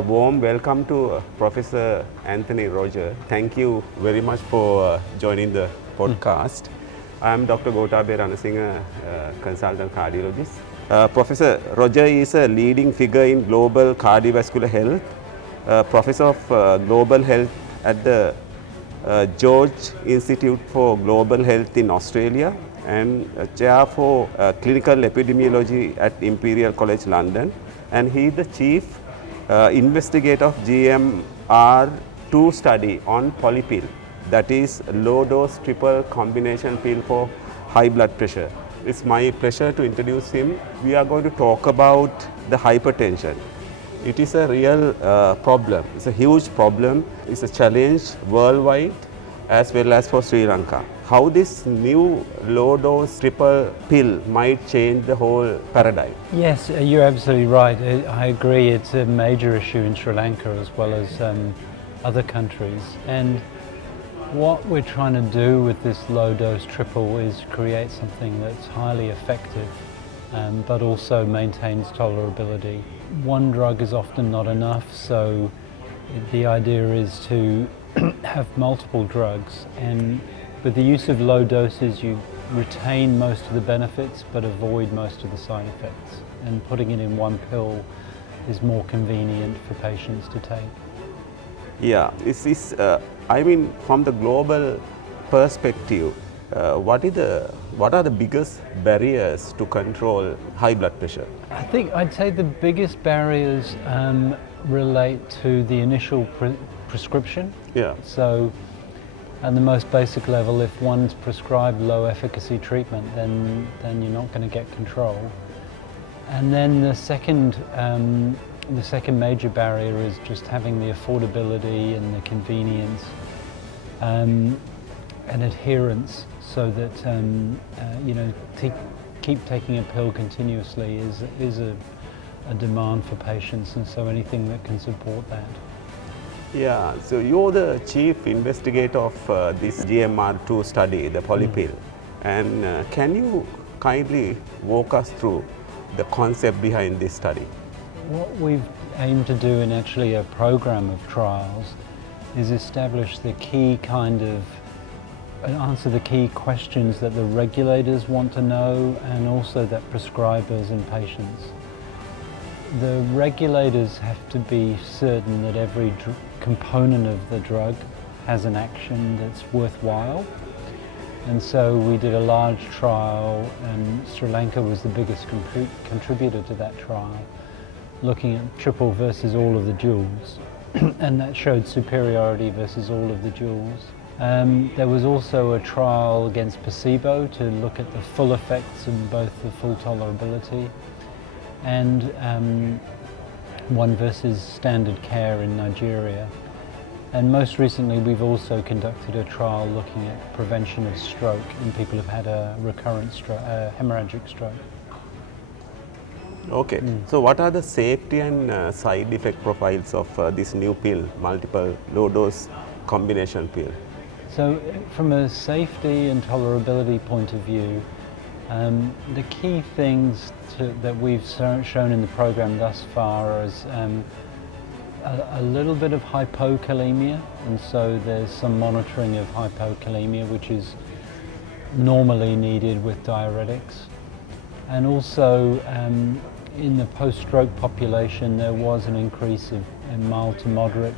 A warm welcome to Professor Anthony Rodgers. Thank you very much for joining the podcast. I am Dr. Gotabe Ranasinghe, consultant cardiologist. Professor Rodgers is a leading figure in global cardiovascular health, Professor of Global Health at the George Institute for Global Health in Australia and Chair for Clinical Epidemiology at Imperial College London. And he is the Chief investigator of GMR2 study on polypill, that is low dose triple combination pill for high blood pressure. It's my pleasure to introduce him. We are going to talk about the hypertension. It is a real problem. It's a huge problem. It's a challenge worldwide as well as for Sri Lanka. How this new low dose triple pill might change the whole paradigm. Yes, you're absolutely right. I agree. It's a major issue in Sri Lanka as well as other countries. And what we're trying to do with this low dose triple is create something that's highly effective but also maintains tolerability. One drug is often not enough, so the idea is to have multiple drugs, and with the use of low doses you retain most of the benefits but avoid most of the side effects, and putting it in one pill is more convenient for patients to take. Yeah, this is, I mean, from the global perspective, what are the biggest barriers to control high blood pressure? I think I'd say the biggest barriers relate to the initial prescription. Yeah. So at the most basic level, if one's prescribed low efficacy treatment, then you're not going to get control. And then the second major barrier is just having the affordability and the convenience and adherence, so that keep taking a pill continuously is a demand for patients, and so anything that can support that. Yeah, so you're the chief investigator of this GMR2 study, the polypill. And can you kindly walk us through the concept behind this study? What we've aimed to do in actually a program of trials is establish the key answer the key questions that the regulators want to know, and also that prescribers and patients. The regulators have to be certain that every component of the drug has an action that's worthwhile. And so we did a large trial, and Sri Lanka was the biggest contributor to that trial, looking at triple versus all of the duals. And that showed superiority versus all of the duals. There was also a trial against placebo to look at the full effects and both the full tolerability, and one versus standard care in Nigeria. And most recently we've also conducted a trial looking at prevention of stroke in people who've had a recurrent hemorrhagic stroke. Okay, so what are the safety and side effect profiles of this new pill, multiple low dose combination pill? So from a safety and tolerability point of view, the key things that we've shown in the program thus far is a little bit of hypokalemia, and so there's some monitoring of hypokalemia, which is normally needed with diuretics. And also in the post-stroke population there was an increase in mild to moderate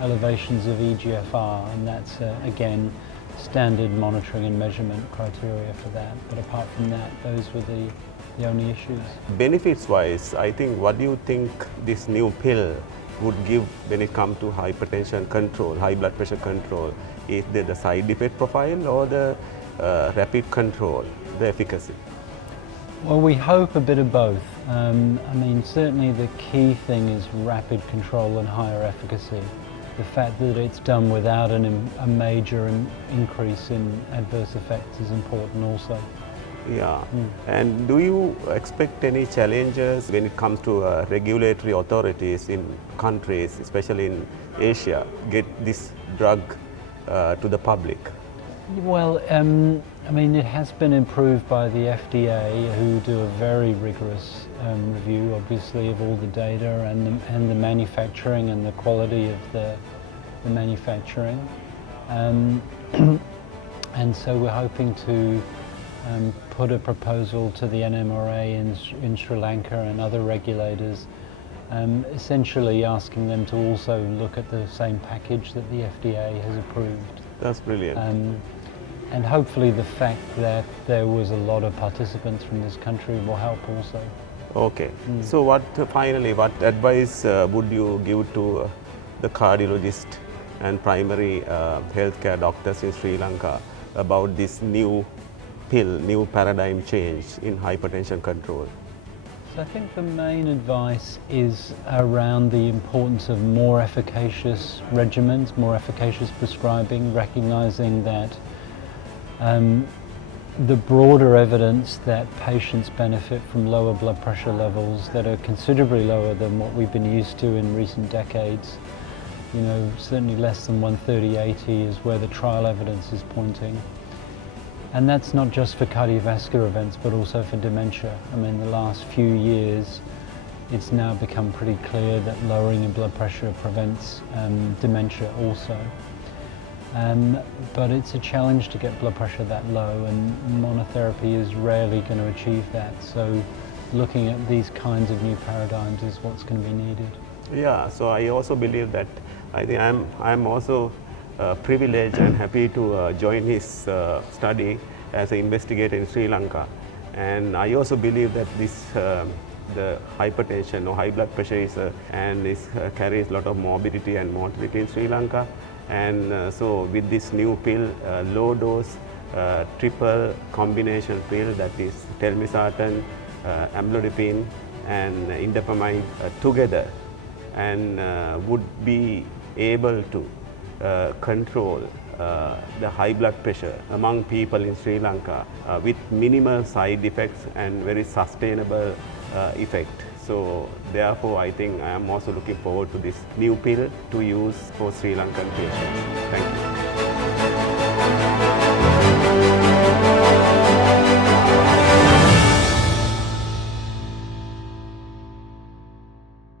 elevations of EGFR, and that's again standard monitoring and measurement criteria for that. But apart from that, those were the only issues. Benefits wise, I think, what do you think this new pill would give when it comes to hypertension control, high blood pressure control? Is there the side effect profile or the rapid control, the efficacy? Well, we hope a bit of both. I mean, certainly the key thing is rapid control and higher efficacy. The fact that it's done without a major increase in adverse effects is important also. Yeah, and do you expect any challenges when it comes to regulatory authorities in countries, especially in Asia, get this drug to the public? Well, I mean, it has been improved by the FDA, who do a very rigorous review, obviously, of all the data and the manufacturing and the quality of the manufacturing. And so we're hoping to put a proposal to the NMRA in Sri Lanka and other regulators, essentially asking them to also look at the same package that the FDA has approved. That's brilliant. And hopefully the fact that there was a lot of participants from this country will help also. Okay. So finally, what advice would you give to the cardiologist and primary healthcare doctors in Sri Lanka about this new pill, new paradigm change in hypertension control? So I think the main advice is around the importance of more efficacious regimens, more efficacious prescribing, recognizing that the broader evidence that patients benefit from lower blood pressure levels that are considerably lower than what we've been used to in recent decades. You know, certainly less than 130/80 is where the trial evidence is pointing. And that's not just for cardiovascular events, but also for dementia. I mean, the last few years, it's now become pretty clear that lowering in blood pressure prevents dementia also. But it's a challenge to get blood pressure that low, and monotherapy is rarely going to achieve that. So looking at these kinds of new paradigms is what's going to be needed. Yeah, so I also believe that I think I'm also privileged and happy to join his study as an investigator in Sri Lanka. And I also believe that this the hypertension or high blood pressure is carries a lot of morbidity and mortality in Sri Lanka. And so with this new pill, low dose triple combination pill, that is telmisartan, amlodipine and indapamide together, and would be able to control the high blood pressure among people in Sri Lanka with minimal side effects and very sustainable effect. So therefore, I think I am also looking forward to this new pill to use for Sri Lankan patients. Thank you.